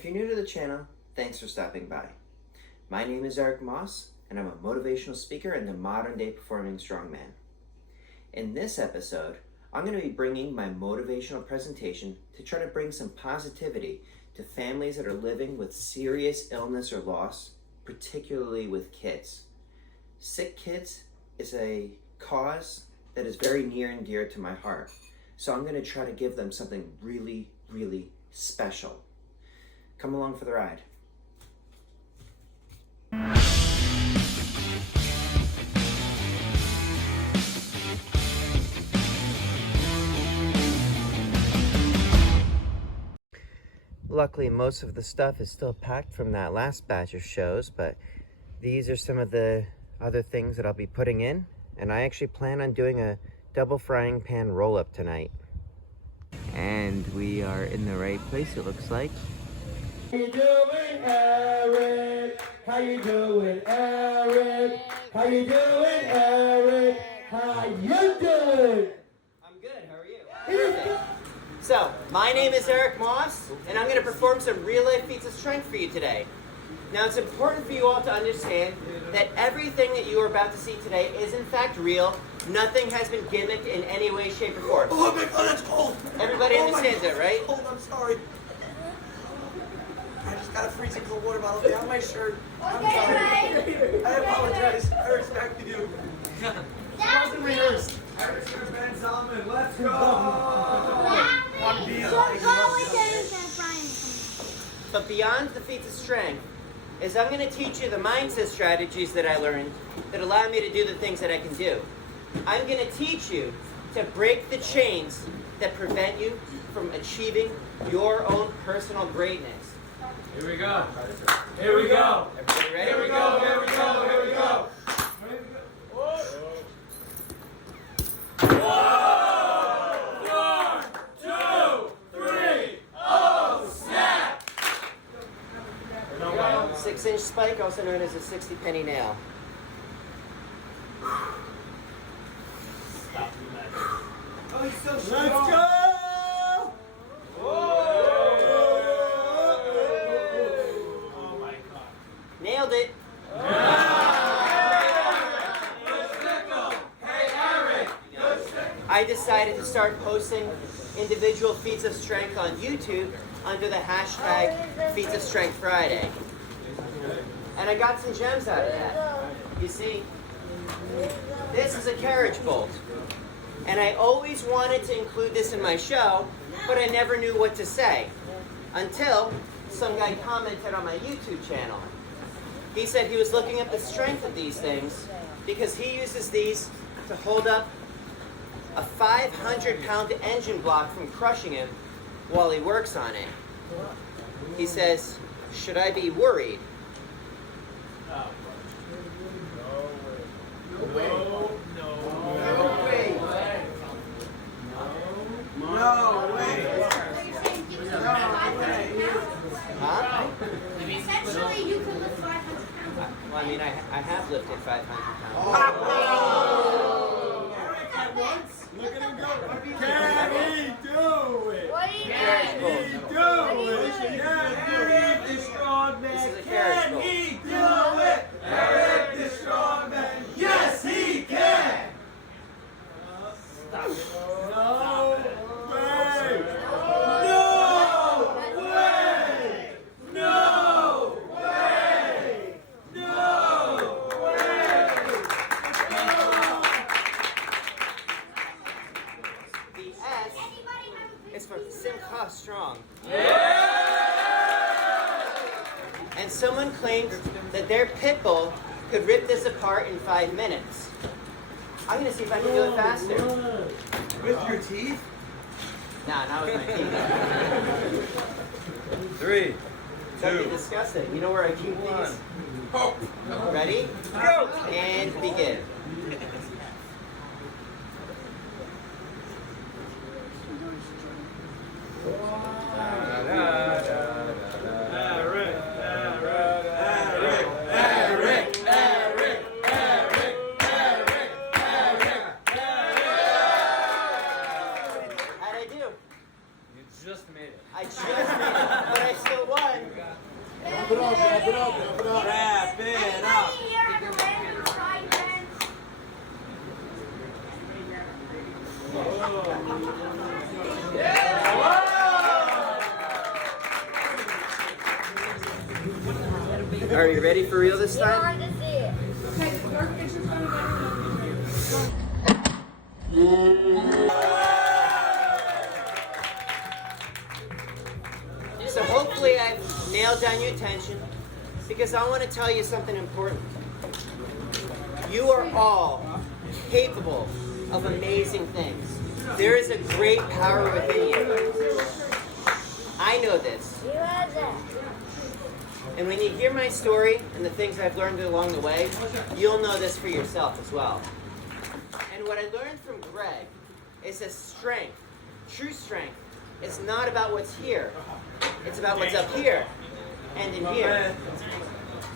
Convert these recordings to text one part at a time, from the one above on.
If you're new to the channel, thanks for stopping by. My name is Eric Moss, and I'm a motivational speaker and the modern-day performing strongman. In this episode, I'm going to be bringing my motivational presentation to try to bring some positivity to families that are living with serious illness or loss, particularly with kids. Sick kids is a cause that is very near and dear to my heart, so I'm going to try to give them something really, really special. Come along for the ride. Luckily, most of the stuff is still packed from that last batch of shows, but these are some of the other things that I'll be putting in, and I actually plan on doing a double frying pan roll-up tonight. And we are in the right place, it looks like. How you doing, Eric? How you doing, Eric? How you doing, Eric? How you doing? I'm good, how are you? So, my name is Eric Moss, and I'm going to perform some real-life feats of strength for you today. Now, it's important for you all to understand that everything that you are about to see today is in fact real. Nothing has been gimmicked in any way, shape, or form. Oh my God, that's cold. Everybody understands that, right? Cold, I'm sorry. I just got a freezing cold water bottle down my shirt. I'm sorry. I apologize. I respect you. It wasn't rehearsed. Eric's gonna Ben Solomon. Let's go. But beyond the feats of strength is I'm going to teach you the mindset strategies that I learned that allow me to do the things that I can do. I'm going to teach you to break the chains that prevent you from achieving your own personal greatness. Here we go. Here we go. Everybody ready? Here we go. Here we go. Here we go. Wow. 6-inch spike, also known as a 60-penny nail. Oh, he's so strong. Let's go! Oh my God. Nailed it. I decided to start posting individual feats of strength on YouTube under the hashtag Feats of Strength Friday. And I got some gems out of that. You see, this is a carriage bolt. And I always wanted to include this in my show, but I never knew what to say. Until some guy commented on my YouTube channel. He said he was looking at the strength of these things because he uses these to hold up a 500-pound engine block from crushing him while he works on it. He says, should I be worried? No way. Huh? Essentially, you can lift 500 pounds. Well, I mean, I have lifted 500 pounds. Look at him go. Can he do it? What are you Carriage bolt. Can he do it? Eric the strong This is a man. carriage Can bolt. he do it? Eric the strong man. Yes, he can. Stop it. No way. No way. No way. No way. The S is for Simcha Strong. And someone claimed that their pit bull could rip this apart in 5 minutes. I'm going to see if I can do it faster. With your teeth? Nah, not with my teeth. 3, That'd be disgusting. You know where I keep these? Oh. Ready? Go. And begin. Just made it. I just made it, but I still won. Wrap it up, wrap it up, wrap it up. Wrap it up. Are you ready for real this time? So hopefully I've nailed down your attention because I want to tell you something important. You are all capable of amazing things. There is a great power within you. I know this. And when you hear my story and the things I've learned along the way, you'll know this for yourself as well. And what I learned from Greg is that strength, true strength, is not about what's here. It's about what's up here and in here.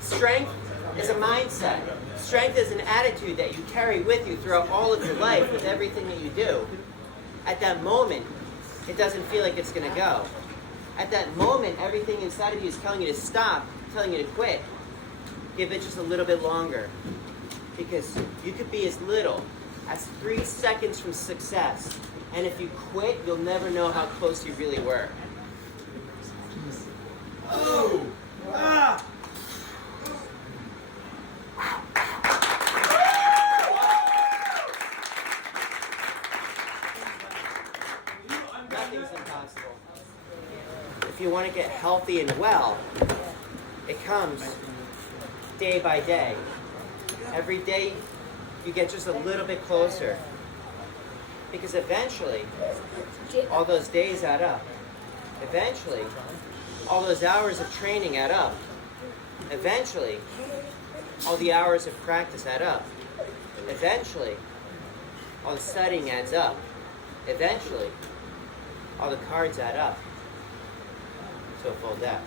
Strength is a mindset. Strength is an attitude that you carry with you throughout all of your life with everything that you do. At that moment, it doesn't feel like it's going to go. At that moment, everything inside of you is telling you to stop, telling you to quit. Give it just a little bit longer. Because you could be as little as 3 seconds from success. And if you quit, you'll never know how close you really were. Oh! Ah! Nothing's impossible. If you want to get healthy and well, it comes day by day. Every day you get just a little bit closer. Because eventually, all those days add up. Eventually, all those hours of training add up. Eventually, all the hours of practice add up. Eventually, all the studying adds up. Eventually, all the cards add up. So full depth.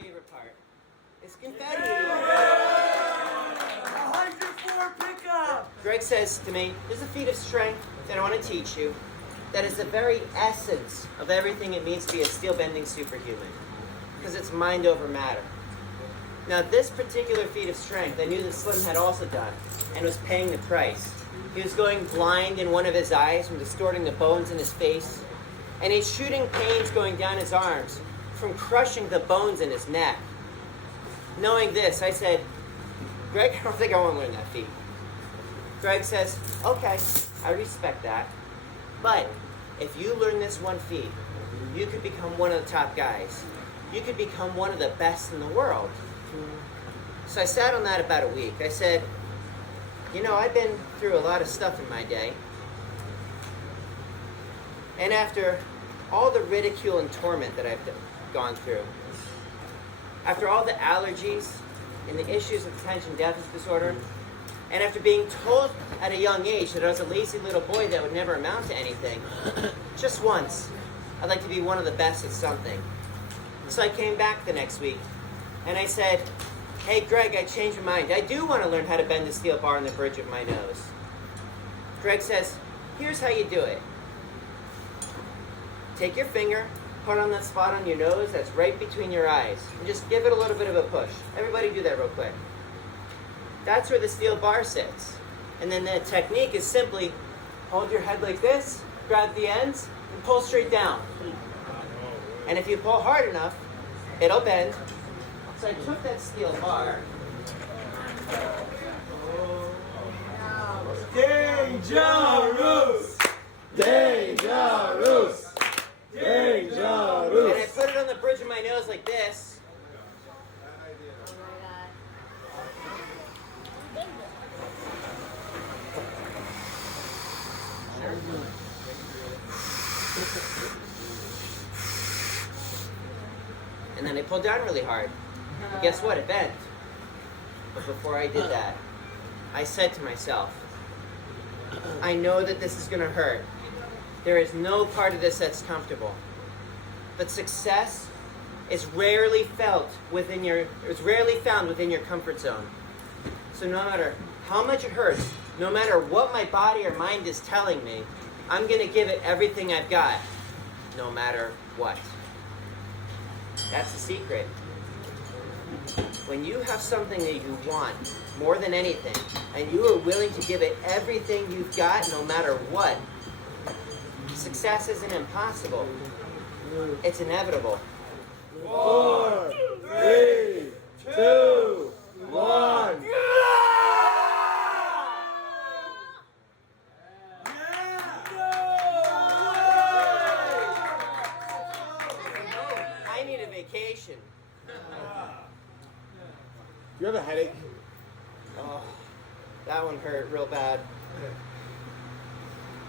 Favorite part. It's confetti. 104 pickup. Greg says to me, there's a feat of strength that I want to teach you that is the very essence of everything it means to be a steel-bending superhuman. Because it's mind over matter. Now this particular feat of strength, I knew that Slim had also done and was paying the price. He was going blind in one of his eyes from distorting the bones in his face. And he's shooting pains going down his arms from crushing the bones in his neck. Knowing this, I said, Greg, I don't think I want to learn that feat. Greg says, okay, I respect that. But if you learn this one feat, you could become one of the top guys. You could become one of the best in the world. So I sat on that about a week. I said, you know, I've been through a lot of stuff in my day. And after all the ridicule and torment that I've gone through, after all the allergies and the issues of attention deficit disorder, and after being told at a young age that I was a lazy little boy that would never amount to anything, just once, I'd like to be one of the best at something. So I came back the next week, and I said, hey Greg, I changed my mind. I do want to learn how to bend the steel bar on the bridge of my nose. Greg says, here's how you do it. Take your finger, put it on that spot on your nose that's right between your eyes, and just give it a little bit of a push. Everybody do that real quick. That's where the steel bar sits. And then the technique is simply hold your head like this, grab the ends, and pull straight down. And if you pull hard enough, it'll bend. So I took that steel bar. Dangerous! Dangerous! And I put it on the bridge of my nose like this. And then I pulled down really hard. And guess what? It bent. But before I did that, I said to myself, I know that this is going to hurt. There is no part of this that's comfortable. but success is rarely found within your comfort zone. So no matter how much it hurts, no matter what my body or mind is telling me, I'm going to give it everything I've got, no matter what. That's the secret. When you have something that you want more than anything, and you are willing to give it everything you've got, no matter what, success isn't impossible. It's inevitable. 4, 3, 2, 1. I need a vacation. You have a headache? Oh, that one hurt real bad.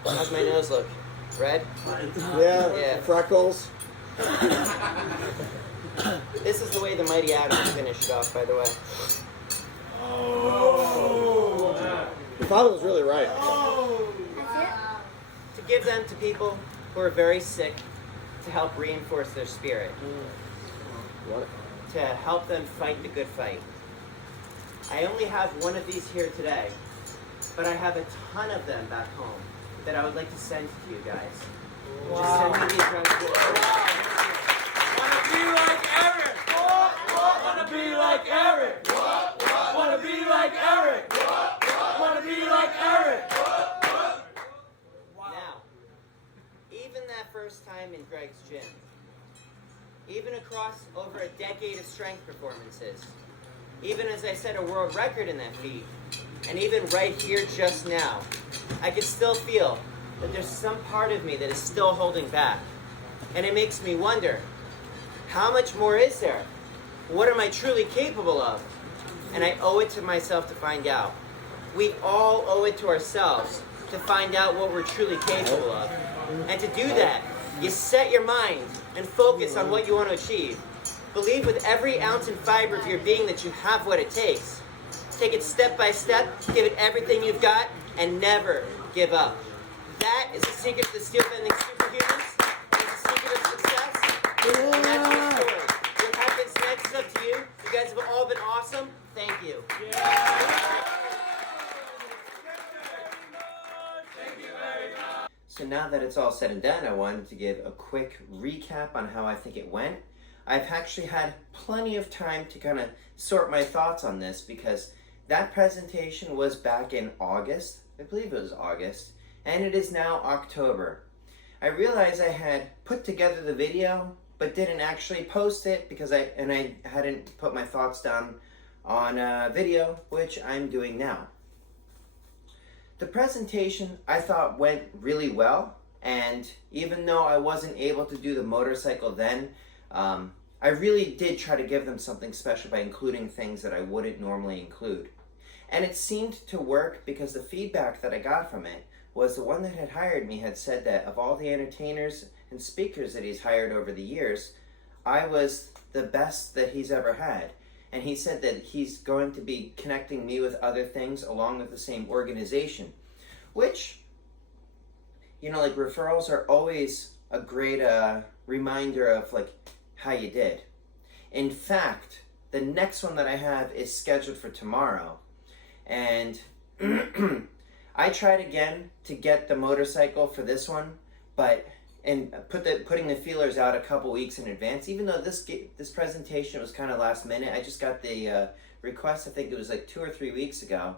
How's my nose look? Red? Yeah. Freckles. This is the way the Mighty Adams finished off, by the way. Your father was really right. To give them to people who are very sick, to help reinforce their spirit. What? To help them fight the good fight. I only have one of these here today, but I have a ton of them back home that I would like to send to you guys. Just send me these around the world. Wanna be like Eric? Wanna be like Eric? Wanna be like Eric? Wanna be like Eric? Now, even that first time in Greg's gym, even across over a decade of strength performances, even as I set a world record in that feat, and even right here just now, I can still feel that there's some part of me that is still holding back. And it makes me wonder, how much more is there? What am I truly capable of? And I owe it to myself to find out. We all owe it to ourselves to find out what we're truly capable of. And to do that, you set your mind and focus on what you want to achieve. Believe with every ounce and fiber of your being that you have what it takes. Take it step by step, give it everything you've got, and never give up. That is the secret to the steel bending superhumans. It's the secret of success. And that's the story. What happens next is up to you. You guys have all been awesome. Thank you. So now that it's all said and done, I wanted to give a quick recap on how I think it went. I've actually had plenty of time to kind of sort my thoughts on this because that presentation was back in August. I believe it was August. And it is now October. I realized I had put together the video but didn't actually post it because I hadn't put my thoughts down on video, which I'm doing now. The presentation I thought went really well, and even though I wasn't able to do the motorcycle then, I really did try to give them something special by including things that I wouldn't normally include. And it seemed to work because the feedback that I got from it was the one that had hired me had said that of all the entertainers and speakers that he's hired over the years, I was the best that he's ever had. And he said that he's going to be connecting me with other things along with the same organization, which, you know, like referrals are always a great reminder of like how you did. In fact, the next one that I have is scheduled for tomorrow. And I tried again to get the motorcycle for this one, but putting the feelers out a couple weeks in advance. Even though this presentation was kind of last minute, I just got the request. I think it was like 2 or 3 weeks ago.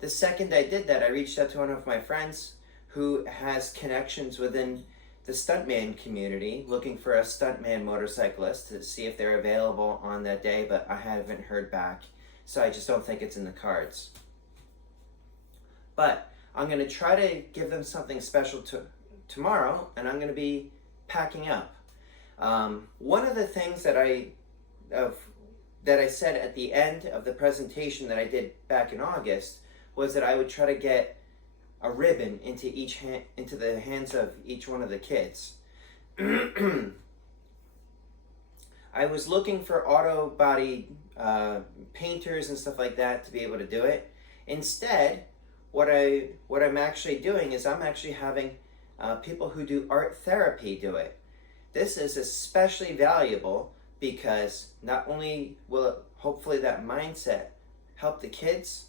The second I did that, I reached out to one of my friends who has connections within the stuntman community, looking for a stuntman motorcyclist to see if they're available on that day. But I haven't heard back, so I just don't think it's in the cards. But I'm going to try to give them something special tomorrow, and I'm going to be packing up. One of the things that I said at the end of the presentation that I did back in August was that I would try to get a ribbon into the hands of each one of the kids. I was looking for auto body painters and stuff like that to be able to do it. Instead, what I'm actually doing is I'm actually having people who do art therapy do it. this is especially valuable because not only will hopefully that mindset help the kids,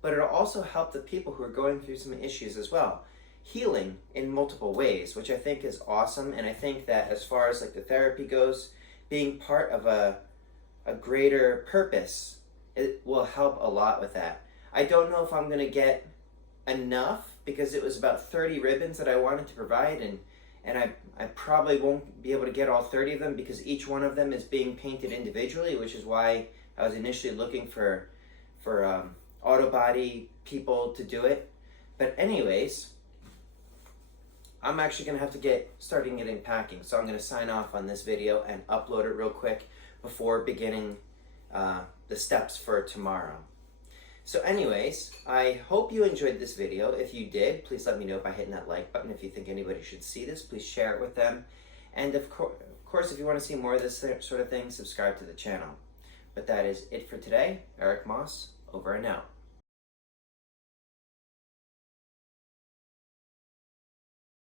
but it'll also help the people who are going through some issues as well. Healing in multiple ways, which I think is awesome. And I think that as far as like the therapy goes, being part of a greater purpose, it will help a lot with that. I don't know if I'm going to get enough because it was about 30 ribbons that I wanted to provide, and I probably won't be able to get all 30 of them because each one of them is being painted individually, which is why I was initially looking for auto body people to do it. But anyways, I'm actually going to have to get starting getting packing, so I'm going to sign off on this video and upload it real quick before beginning the steps for tomorrow. So anyways, I hope you enjoyed this video. If you did, please let me know by hitting that like button. If you think anybody should see this, please share it with them. And of course, if you want to see more of this sort of thing, subscribe to the channel. But that is it for today. Eric Moss, over and out.